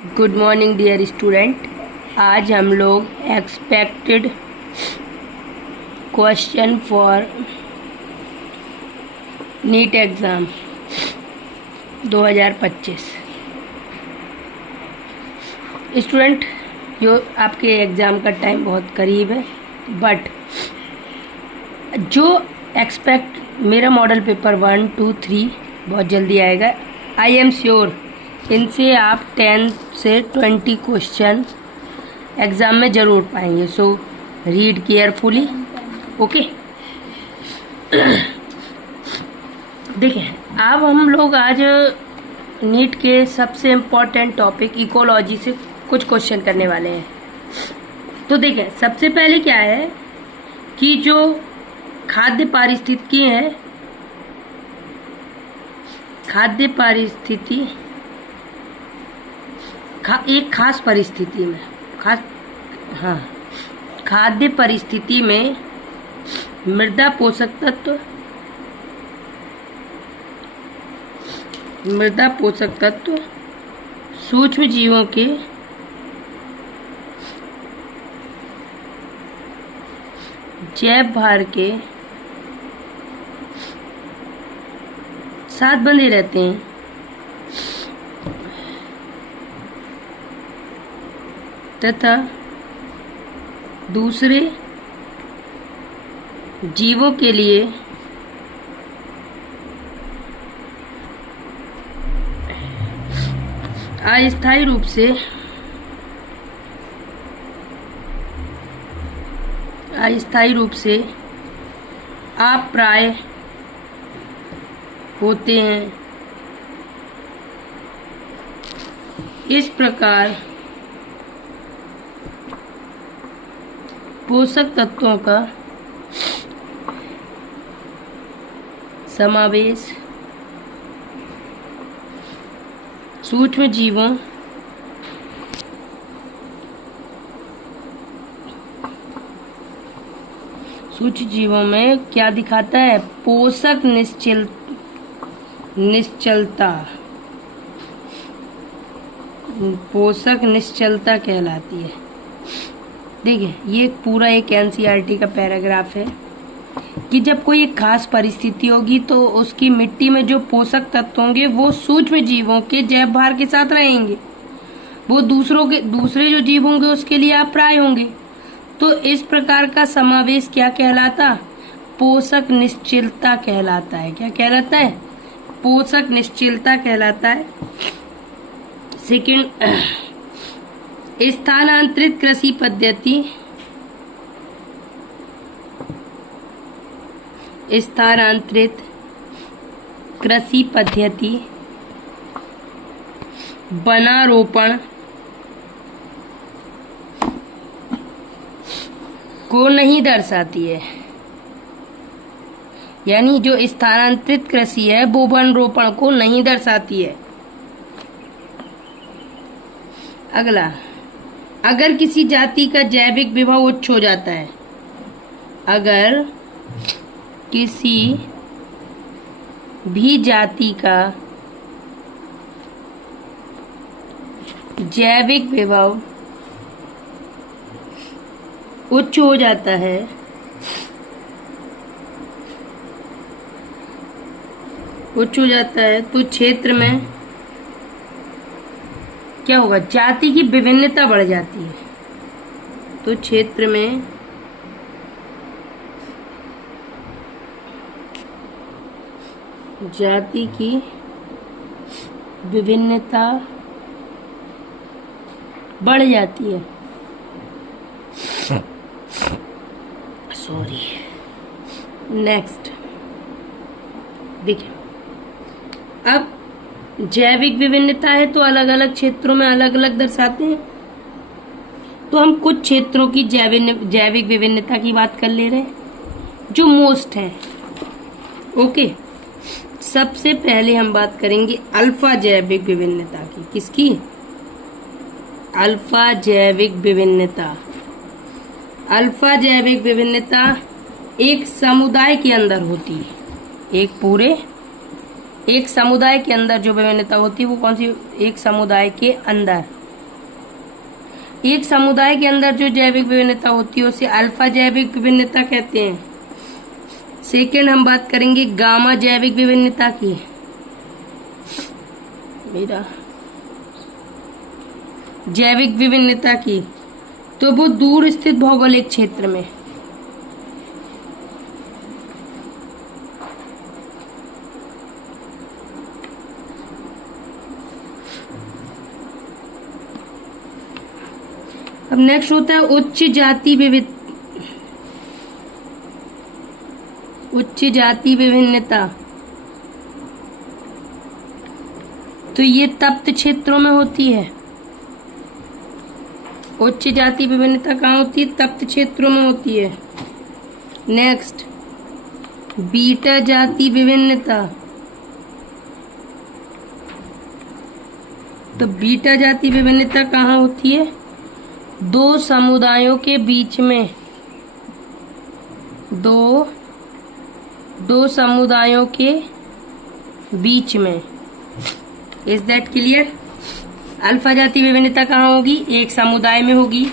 Good morning dear student. आज हम लोग expected question for NEET exam 2025 student, जो आपके एग्ज़ाम का टाइम बहुत करीब है, बट जो मेरा मॉडल पेपर 1, 2, 3 बहुत जल्दी आएगा। आई एम श्योर इनसे आप 10 से 20 क्वेश्चन एग्ज़ाम में ज़रूर पाएंगे। So read carefully, okay. देखिए, अब हम लोग आज नीट के सबसे इम्पोर्टेंट टॉपिक इकोलॉजी से कुछ क्वेश्चन करने वाले हैं। तो देखिए, सबसे पहले क्या है कि जो खाद्य पारिस्थितिकी है, खाद्य पारिस्थिति एक खास परिस्थिति में खाद्य परिस्थिति में मृदा पोषक तत्व सूक्ष्म जीवों के जैव भार के साथ बंधे रहते हैं। तथा दूसरे जीवों के लिए अस्थायी रूप से अप्राय होते हैं। इस प्रकार पोषक तत्वों का समावेश सूक्ष्म जीवों में क्या दिखाता है? पोषक निश्चलता कहलाती है। देखिए, ये पूरा एक एनसीईआरटी का पैराग्राफ है कि जब कोई एक खास परिस्थिति होगी तो उसकी मिट्टी में जो पोषक तत्व होंगे वो सूक्ष्म जीवों के जैव भार के साथ रहेंगे। वो दूसरे जो जीव होंगे उसके लिए अप्राय होंगे। तो इस प्रकार का समावेश क्या कहलाता? पोषक निश्चलता कहलाता है। क्या कहलाता है? पोषक निश्चलता कहलाता है। सेकंड, स्थानांतरित कृषि पद्धति वनारोपण को नहीं दर्शाती है। यानी जो स्थानांतरित कृषि है वो वन रोपण को नहीं दर्शाती है। अगला, अगर किसी जाति का जैविक विभव उच्च हो जाता है, अगर किसी भी जाति का जैविक विभव उच्च हो जाता है तो क्षेत्र में क्या होगा? जाति की विभिन्नता बढ़ जाती है। तो क्षेत्र में जाति की विभिन्नता बढ़ जाती है। सॉरी, नेक्स्ट देखिए, अब जैविक विभिन्नता है तो अलग अलग क्षेत्रों में अलग अलग दर्शाते हैं। तो हम कुछ क्षेत्रों की जैविक विभिन्नता की बात कर ले रहे हैं जो मोस्ट है। ओके, सबसे पहले हम बात करेंगे अल्फा जैविक विभिन्नता की। किसकी? अल्फा जैविक विभिन्नता। अल्फा जैविक विभिन्नता एक समुदाय के अंदर होती है। एक समुदाय के अंदर जो विभिन्नता होती है वो कौन सी? एक समुदाय के अंदर एक समुदाय के अंदर जो जैविक विभिन्नता होती है उसे अल्फा जैविक विभिन्नता कहते हैं। सेकेंड हम बात करेंगे गामा जैविक विभिन्नता की। मेरा जैविक विभिन्नता की, तो वो दूर स्थित भौगोलिक क्षेत्र में। अब नेक्स्ट होता है उच्च जाति विभिन्नता। तो ये तप्त क्षेत्रों में होती है। उच्च जाति विभिन्नता कहाँ होती है? तप्त क्षेत्रों में होती है। नेक्स्ट बीटा जाति विभिन्नता। तो बीटा जाति विभिन्नता कहाँ होती है? दो समुदायों के बीच में, दो समुदायों के बीच में। Is that clear? अल्फा जाति विभिन्नता कहाँ होगी? एक समुदाय में होगी।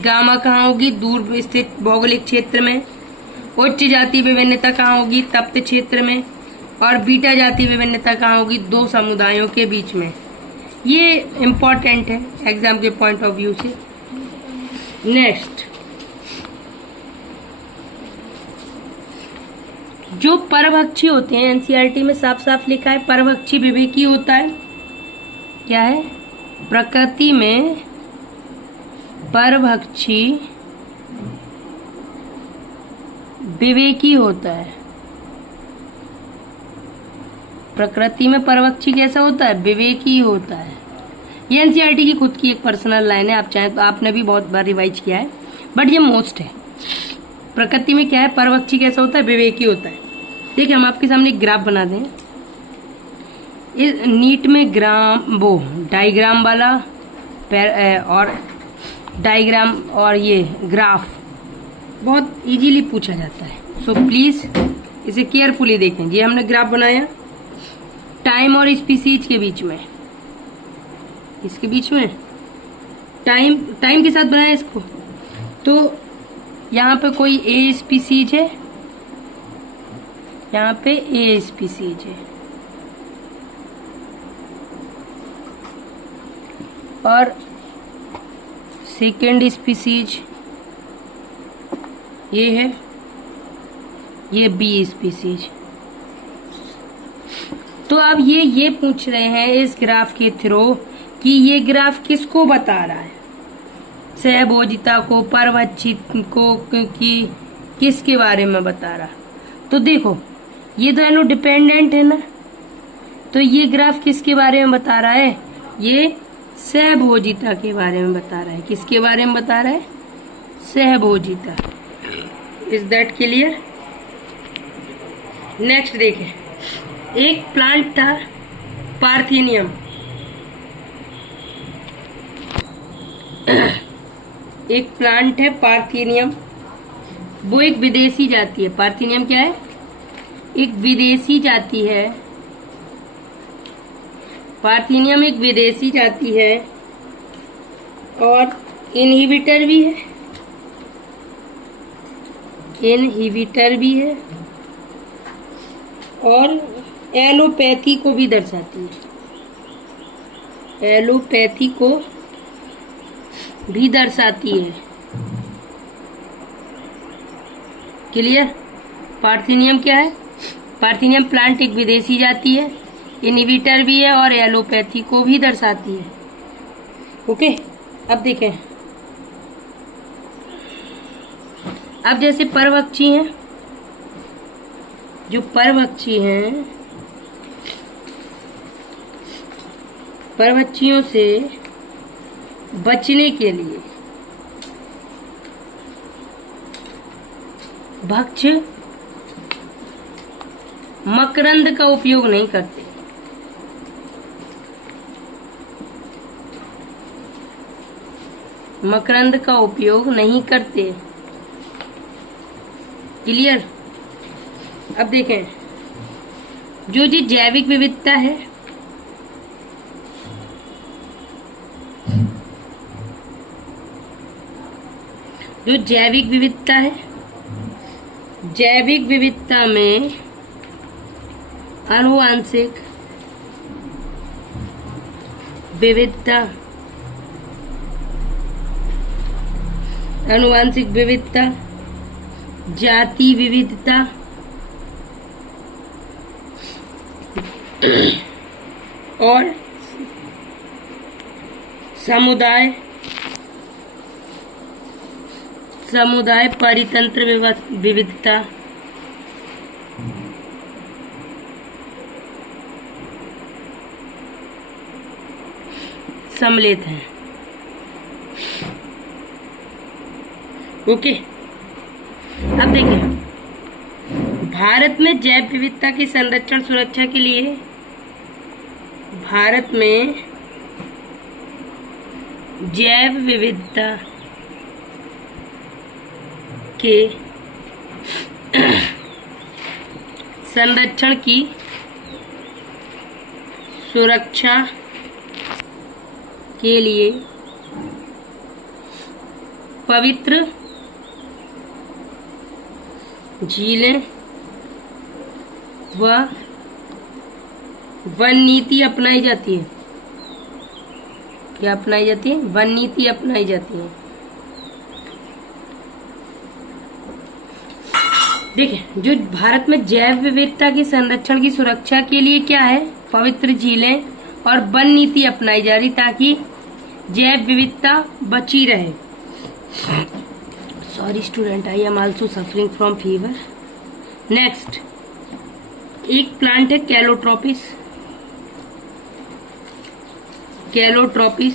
गामा कहाँ होगी? दूर स्थित भौगोलिक क्षेत्र में। उच्च जाति विभिन्नता कहाँ होगी? तप्त क्षेत्र में। और बीटा जाति विभिन्नता कहाँ होगी? दो समुदायों के बीच में। ये इम्पोर्टेंट है एग्जाम के पॉइंट ऑफ व्यू से। नेक्स्ट, जो परभक्षी होते हैं, एनसीईआरटी में साफ साफ लिखा है परभक्षी विवेकी होता है। क्या है? प्रकृति में परभक्षी विवेकी होता है। प्रकृति में परभक्षी कैसा होता है? विवेकी होता है। ये एनसीईआरटी की खुद की एक पर्सनल लाइन है, आप चाहें तो आपने भी बहुत बार रिवाइज किया है, बट ये मोस्ट है। प्रकृति में क्या है? परभक्षी कैसा होता है? विवेकी होता है। देखिए हम आपके सामने एक ग्राफ बना दें। इस नीट में डायग्राम वाला और डायग्राम और ये ग्राफ बहुत इजीली पूछा जाता है। सो प्लीज इसे केयरफुली देखें। ये हमने ग्राफ बनाया टाइम और स्पीसीज के बीच में, इसके बीच में टाइम के साथ बनाया इसको। तो यहाँ पे कोई ए स्पीसीज है, यहाँ पे ए स्पीसीज है, और सेकेंड स्पीसीज ये है, ये बी स्पीसीज। तो अब ये पूछ रहे हैं इस ग्राफ के थ्रू कि ये ग्राफ किसको बता रहा है? सहभोजिता को, परभक्षी को, कि किसके बारे में बता रहा? तो देखो ये दोनों डिपेंडेंट है ना, तो ये ग्राफ किसके बारे में बता रहा है? ये सहभोजिता के बारे में बता रहा है। किसके बारे में बता रहा है? सहभोजिता। Is that clear? नेक्स्ट देखें, एक प्लांट था पार्थेनियम। एक प्लांट है पार्थेनियम, वो एक विदेशी जाति है। पार्थेनियम क्या है? एक विदेशी जाति है। पार्थेनियम एक विदेशी जाति है और इनहिबिटर भी है, इनहिबिटर भी है और एलोपैथी को भी दर्शाती है, एलोपैथी को भी दर्शाती है। क्लियर? पार्थेनियम क्या है? पार्थेनियम प्लांट एक विदेशी जाति है, इनहिबिटर भी है और एलोपैथी को भी दर्शाती है। ओके, अब देखें, अब जैसे परभक्षी हैं, जो परभक्षी हैं, परभक्षियों से बचने के लिए भक्ष मकरंद का उपयोग नहीं करते। मकरंद का उपयोग नहीं करते। क्लियर? अब देखें, जो जी जैविक विविधता है, जो जैविक विविधता है, जैविक विविधता में आनुवांशिक विविधता, आनुवांशिक विविधता, जाति विविधता और समुदाय परितंत्र विविधता सम्मिलित हैं। ओके, अब देखिए, भारत में जैव विविधता की संरक्षण सुरक्षा के लिए भारत में जैव विविधता के संरक्षण की सुरक्षा के लिए पवित्र झीलें व वन नीति अपनाई जाती है। क्या अपनाई जाती है? वन नीति अपनाई जाती है। देखिए, जो भारत में जैव विविधता की संरक्षण की सुरक्षा के लिए क्या है, पवित्र झीलें और वन नीति अपनाई जा रही ताकि जैव विविधता बची रहे। Sorry student, I am also suffering from fever. Next, एक प्लांट है कैलोट्रोपिस। कैलोट्रोपिस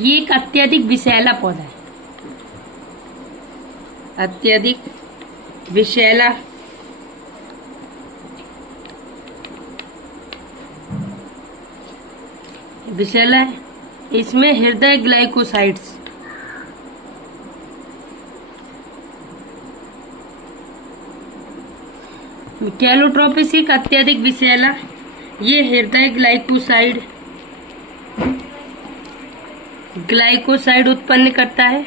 ये एक अत्यधिक विषैला पौधा है, अत्यधिक विषैला है। इसमें हृदय ग्लाइकोसाइड्स कैलोट्रोपिस एक अत्यधिक विषैला, ये हृदय ग्लाइकोसाइड उत्पन्न करता है।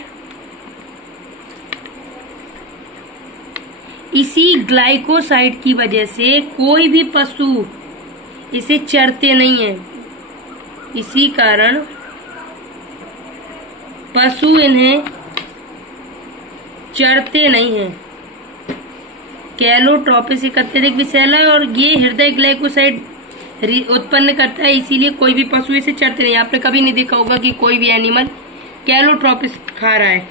इसी ग्लाइकोसाइड की वजह से कोई भी पशु इसे चरते नहीं है। इसी कारण पशु इन्हें चरते नहीं हैं। कैलोट्रोपिस एक अत्यधिक विषैला है और ये हृदय ग्लाइकोसाइड उत्पन्न करता है, इसीलिए कोई भी पशु इसे चरते नहीं। आपने कभी नहीं देखा होगा कि कोई भी एनिमल कैलोट्रोपिस खा रहा है।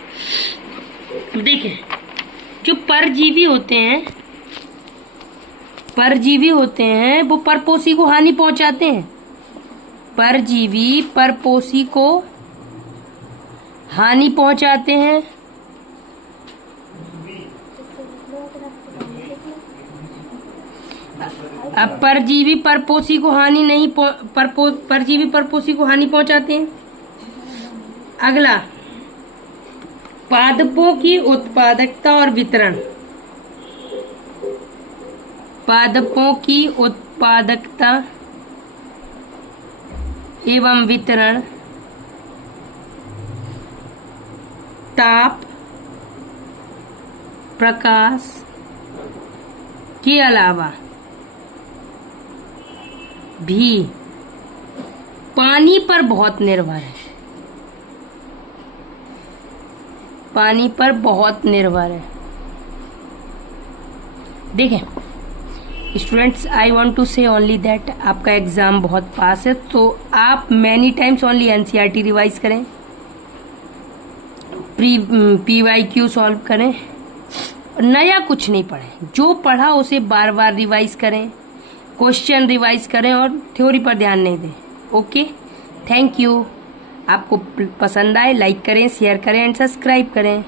देखिए, जो परजीवी होते हैं वो परपोषी को हानि पहुंचाते हैं। परजीवी परपोषी को हानि पहुंचाते हैं। अब परजीवी परपोषी को हानि नहीं परजीवी परपोषी को हानि पहुंचाते हैं। अगला, पादपों की उत्पादकता और वितरण। पादपों की उत्पादकता एवं वितरण ताप, प्रकाश के अलावा भी पानी पर बहुत निर्भर है। पानी पर बहुत निर्भर है। देखें स्टूडेंट्स, आई वांट टू से ओनली दैट आपका एग्जाम बहुत पास है, तो आप many times only NCERT revise करें, PYQ सॉल्व करें, नया कुछ नहीं पढ़ें। जो पढ़ा उसे बार बार रिवाइज करें, क्वेश्चन रिवाइज करें और थ्योरी पर ध्यान नहीं दें। Okay, thank you. आपको पसंद आए लाइक करें, शेयर करें एंड सब्सक्राइब करें।